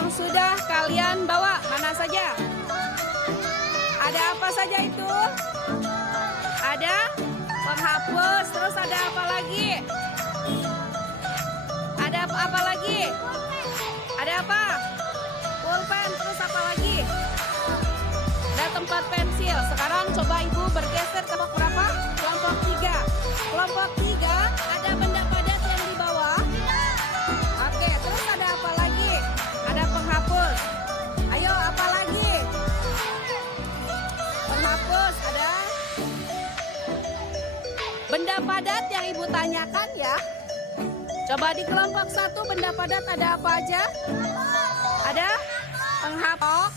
yang sudah kalian bawa? Mana saja? Ada apa saja itu? Ada penghapus, terus ada apa lagi? Ada apa lagi? Ada apa? Pulpen, terus apa lagi? Ada tempat pensil. Sekarang coba ibu bergeser ke kelompok berapa? Kelompok 3. Kelompok 3 ada benda padat yang dibawa. Oke, terus ada apa lagi? Ada penghapus. Ayo, apa lagi? Penghapus, ada benda padat yang ibu tanyakan ya. Coba di kelompok 1 benda padat ada apa aja? Ada penghapus.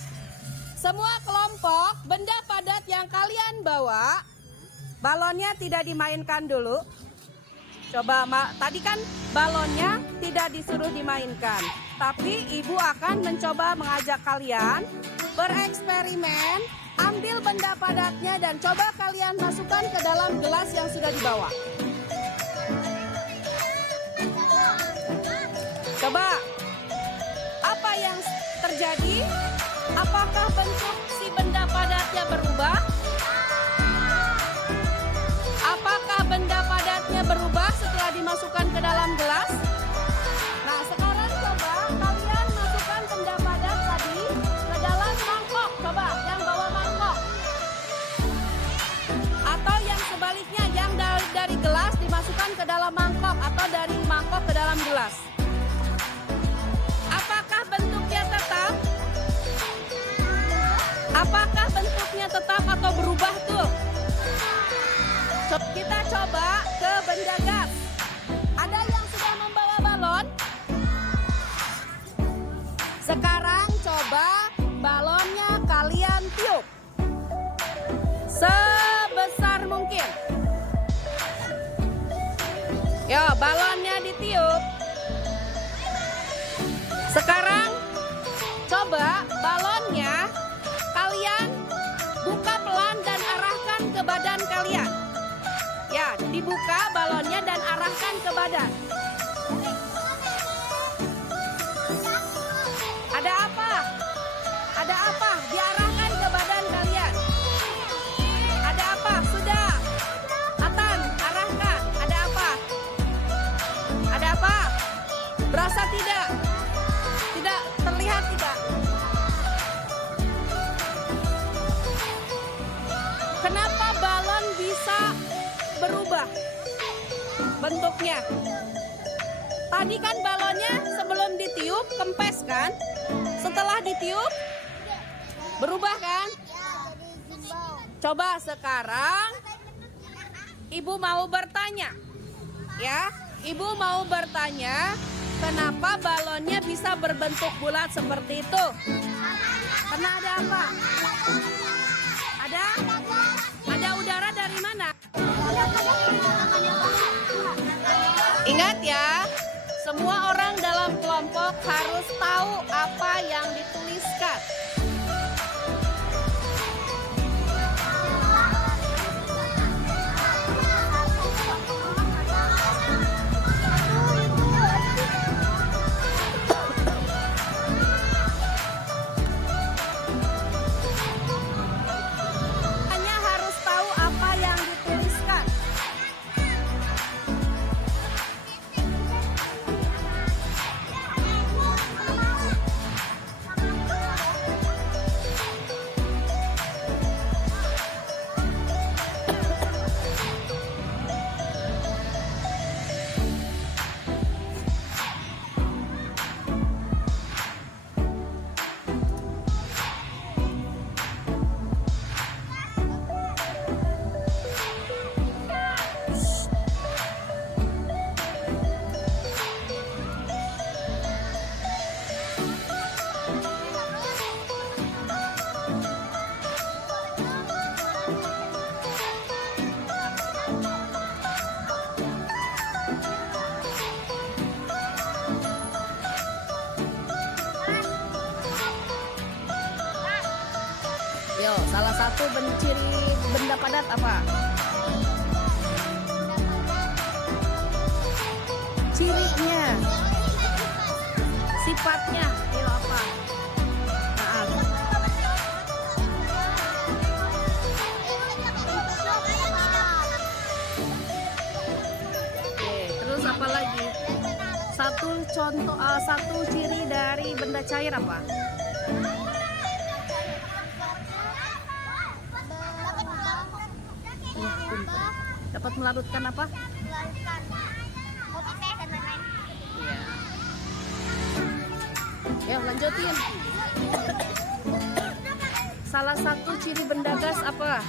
Semua kelompok benda padat yang kalian bawa, balonnya tidak dimainkan dulu. Coba, tadi kan balonnya tidak disuruh dimainkan. Tapi ibu akan mencoba mengajak kalian bereksperimen, ambil benda padatnya dan coba kalian masukkan ke dalam gelas yang sudah dibawa. Coba, apa yang terjadi? Apakah bentuk si benda padatnya berubah? Apakah benda padatnya berubah setelah dimasukkan ke dalam gelas? Nah, sekarang coba kalian masukkan benda padat tadi ke dalam mangkok. Coba, yang bawa mangkok. Atau yang sebaliknya, yang dari gelas dimasukkan ke dalam mangkok atau dari mangkok ke dalam gelas. Apakah bentuknya tetap? Apakah bentuknya tetap atau berubah tuh? Kita coba ke benda gas. Ada yang sudah membawa balon? Sekarang coba balonnya kalian tiup. Sebesar mungkin. Yo, balonnya ditiup. Sekarang coba balonnya kalian buka pelan dan arahkan ke badan kalian. Ya, dibuka balonnya dan arahkan ke badan. Ada apa? Ada apa? Diarahkan ke badan kalian. Ada apa? Sudah. Atan, arahkan. Ada apa? Ada apa? Berasa tidak? Tidak terlihat tidak? Kenapa balon bisa berubah bentuknya? Tadi kan balonnya sebelum ditiup kempes kan? Setelah ditiup berubah kan? Coba sekarang ibu mau bertanya. Ya, ibu mau bertanya, kenapa balonnya bisa berbentuk bulat seperti itu? Karena ada apa? Ada udara dari mana? Ingat ya, semua orang dalam kelompok harus tahu apa yang dituliskan. Yo, salah satu ciri benda padat apa? Cirinya, sifatnya, yo apa? contoh satu ciri dari benda cair apa? Dapat melarutkan apa? Kopi teh dan lain-lain. Iya. Ya, lanjutin. Salah satu ciri benda gas apa?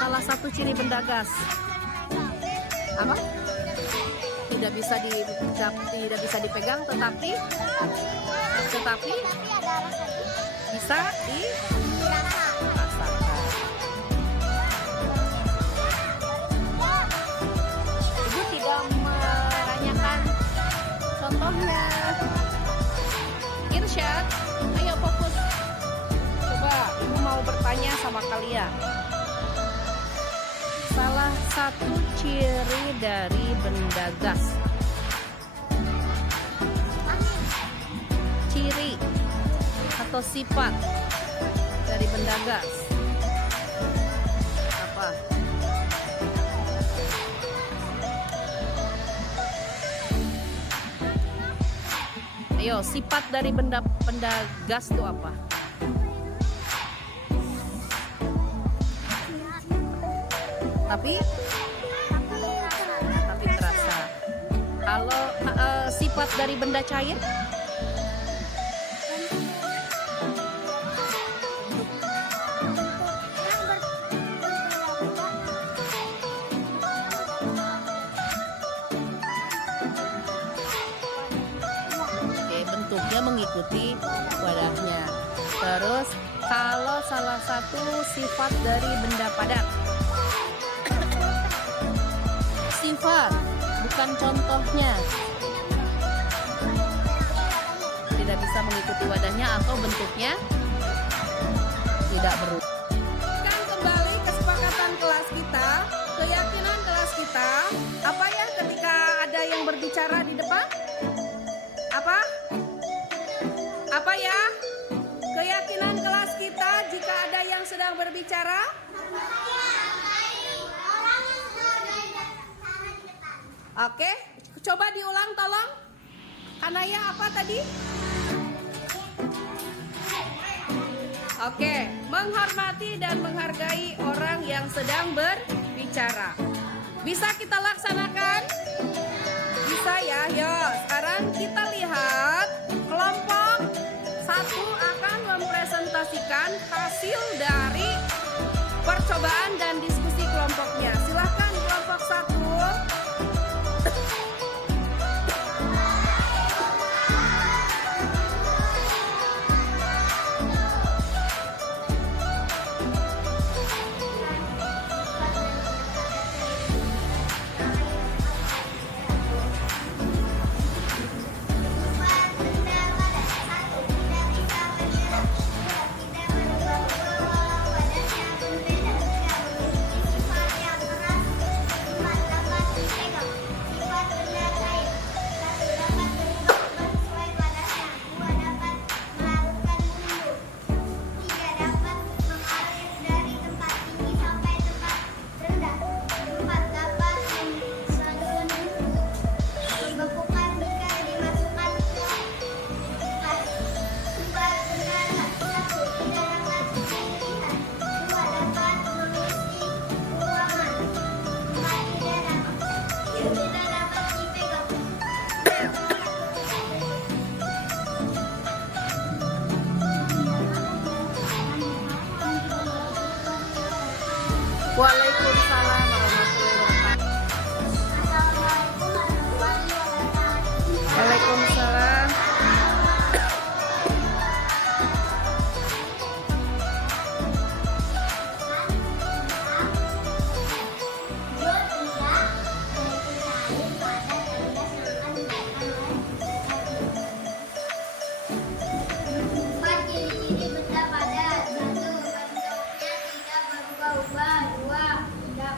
Salah satu ciri benda gas. Apa? Tidak bisa dipegang, tetapi Tapi ada rasanya. bisa Dirasa. dirasakan. Ibu tidak menanyakan contohnya. Irsyad, ayo fokus. Coba ibu mau bertanya sama kalian. Salah satu ciri dari benda gas. Ciri atau sifat dari benda gas apa? Ayo, sifat dari benda gas itu apa? Tapi terasa. Kalau sifat dari benda cair? Oke, bentuknya mengikuti wadahnya. Terus kalau salah satu sifat dari benda padat, sifat bukan contohnya, tidak bisa mengikuti wadahnya atau bentuknya tidak berubah. Kan kembali kesepakatan kelas kita, keyakinan kelas kita, apa ya ketika ada yang berbicara di depan? Apa ya? Keyakinan kelas kita jika ada yang sedang berbicara? Oke, coba diulang tolong. Kanaya apa tadi? Oke, menghormati dan menghargai orang yang sedang berbicara. Bisa kita laksanakan? Bisa ya, yuk. Sekarang kita lihat kelompok satu akan mempresentasikan hasil dari percobaan dan diskusi kelompoknya. Silahkan kelompok satu. Waalaikumsalam warahmatullahi wabarakatuh. Waalaikumsalam. Ciri-ciri benda padat. 1. Bentuknya tidak berubah-ubah. 2.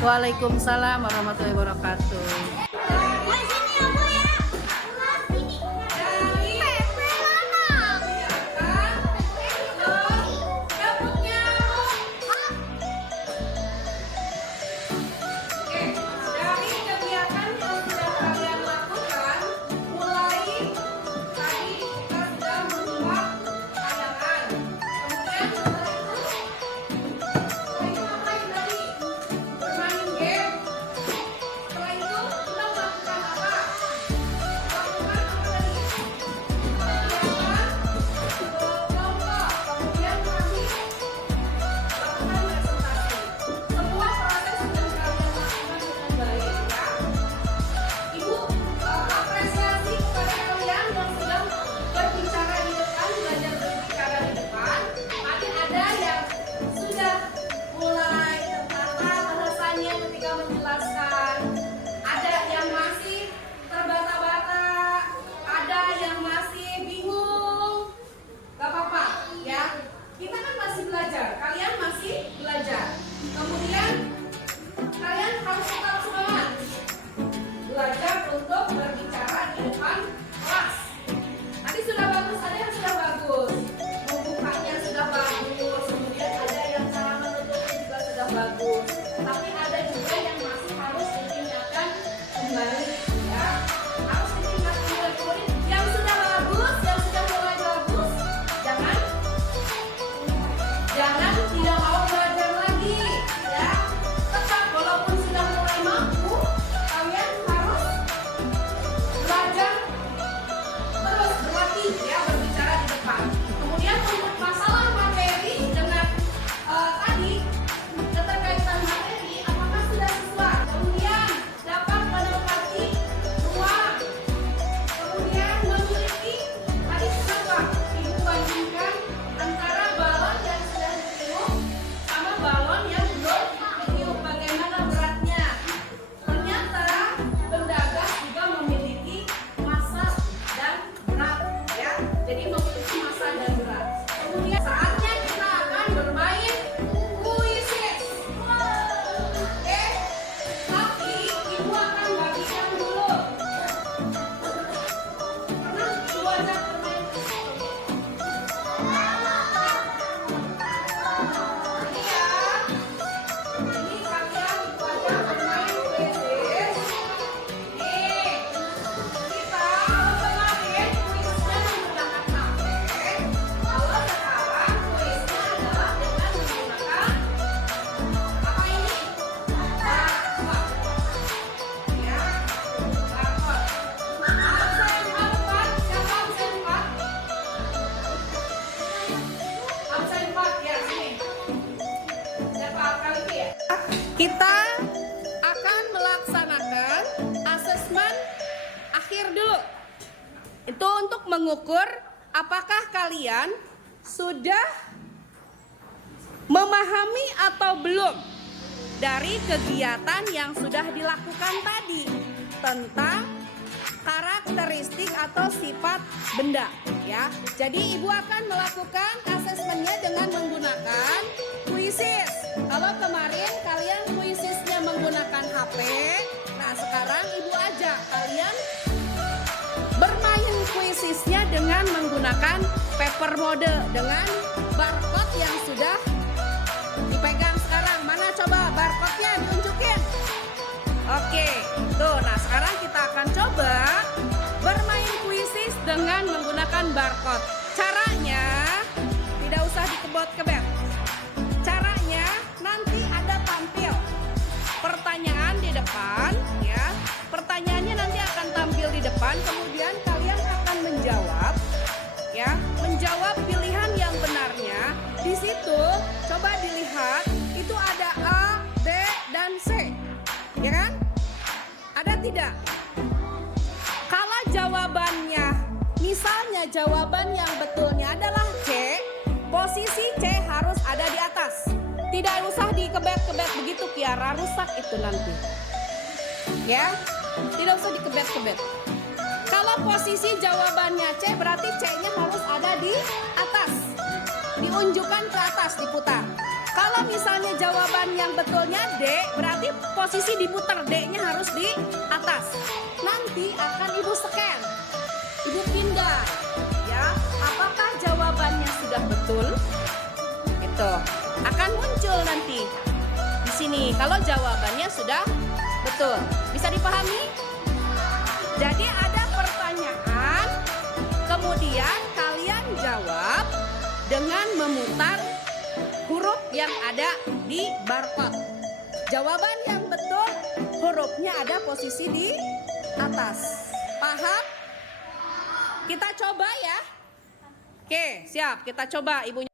Waalaikumsalam warahmatullahi wabarakatuh. Wah, sini ya, Bu ya. Sini. Pepe mana? Dari kegiatan yang sudah kalian lakukan, mulai tadi kita sudah membuat tayangan. Kemudian setelah itu ngapain tadi? Bermain game. Setelah itu kita melakukan apa? Melakukan apa tadi? Kegiatan kelompok. Kemudian kami lakukan presentasi. Semua proses sudah kalian lakukan dengan baik ya. Ibu apresiasi kepada kalian yang sudah berbicara di depan, belajar berbicara di depan. Tadi ada yang sudah mulai tertata bahasanya ketika menjelaskan. Ada yang masih terbata-bata, ada yang masih bingung. Gak apa-apa ya. Kita kan masih belajar, kalian masih belajar. Kemudian kalian harus tetap semangat belajar untuk berbicara di depan kelas. Tadi sudah bagus, ada yang sudah bagus. Membukanya sudah bagus, kemudian ada yang cara menutupnya juga sudah bagus. Tapi ada juga yang masih harus ditingkatkan kembali ya. Harus ditingkatkan kembali. Kemudian yang sudah bagus, yang sudah mulai bagus, jangan tidak mau belajar lagi ya. Tetap walaupun sudah mulai mampu, kalian harus belajar terus berlatih ya berbicara di depan. Kemudian untuk masalah materi dengan tadi keterkaitan materi apakah sudah sesuai? Kemudian dapat menempati ruang. Kemudian memiliki tadi kenapa ibu bandingkan antara balon yang sudah ditiup sama balon yang belum ditiup, bagaimana beratnya? Ternyata benda gas juga memiliki massa dan berat ya. Jadi memiliki massa dan berat. Kemudian saatnya kita akan bermain kuisis. Oke, tapi ibu akan bagikan dulu. Pernah ibu ajak bermain kuisis? Ini ya. Ini kalian ibu ajak bermain kuisis. Nih, kita kemarin kuisnya menggunakan HP. Kalau sekarang kuisnya adalah dengan menggunakan apa ini? Barcode. Ya, barcode. Absen 4, siapa absen 4? Absen 4 ya, sini. Siapa kali ini ya? Kita akan melaksanakan asesmen akhir dulu. Itu untuk mengukur apakah kalian sudah memahami atau belum dari kegiatan yang sudah dilakukan tadi tentang karakteristik atau sifat benda ya. Jadi ibu akan melakukan asesmennya dengan menggunakan kuisis. Kalau kemarin kalian kuisisnya menggunakan HP, nah sekarang ibu ajak kalian bermain kuisisnya dengan menggunakan paper mode dengan barcode yang sudah dipegang sekarang. Mana coba barcode-nya diunjukin. Oke, tuh. Nah sekarang kita akan coba bermain kuisis dengan menggunakan barcode. Caranya tidak usah dikebot-kebet. Caranya nanti ada tampil pertanyaan di depan ya. Pertanyaannya nanti akan tampil di depan, kemudian kalian akan menjawab ya, menjawab pilihan yang benarnya. Di situ coba dilihat itu ada A, B, dan C. Ya kan? Ada tidak? Kalau jawabannya, misalnya jawaban yang betulnya adalah C, posisi C harus ada di atas. Tidak usah dikebet-kebet begitu, Kiara, rusak itu nanti. Ya, tidak usah dikebet-kebet. Kalau posisi jawabannya C, berarti C-nya harus ada di atas. Diunjukkan ke atas, diputar. Kalau misalnya jawaban yang betulnya D, berarti posisi diputar, D-nya harus di atas. Nanti akan Ibu scan, Ibu pindah, ya. Apakah jawabannya sudah betul? Itu akan muncul nanti di sini. Kalau jawabannya sudah betul, bisa dipahami? Jadi ada pertanyaan, kemudian kalian jawab dengan memutar huruf yang ada di barcode. Jawaban yang betul, hurufnya ada posisi di atas. Paham? Kita coba ya. Oke, siap. Kita coba ibunya.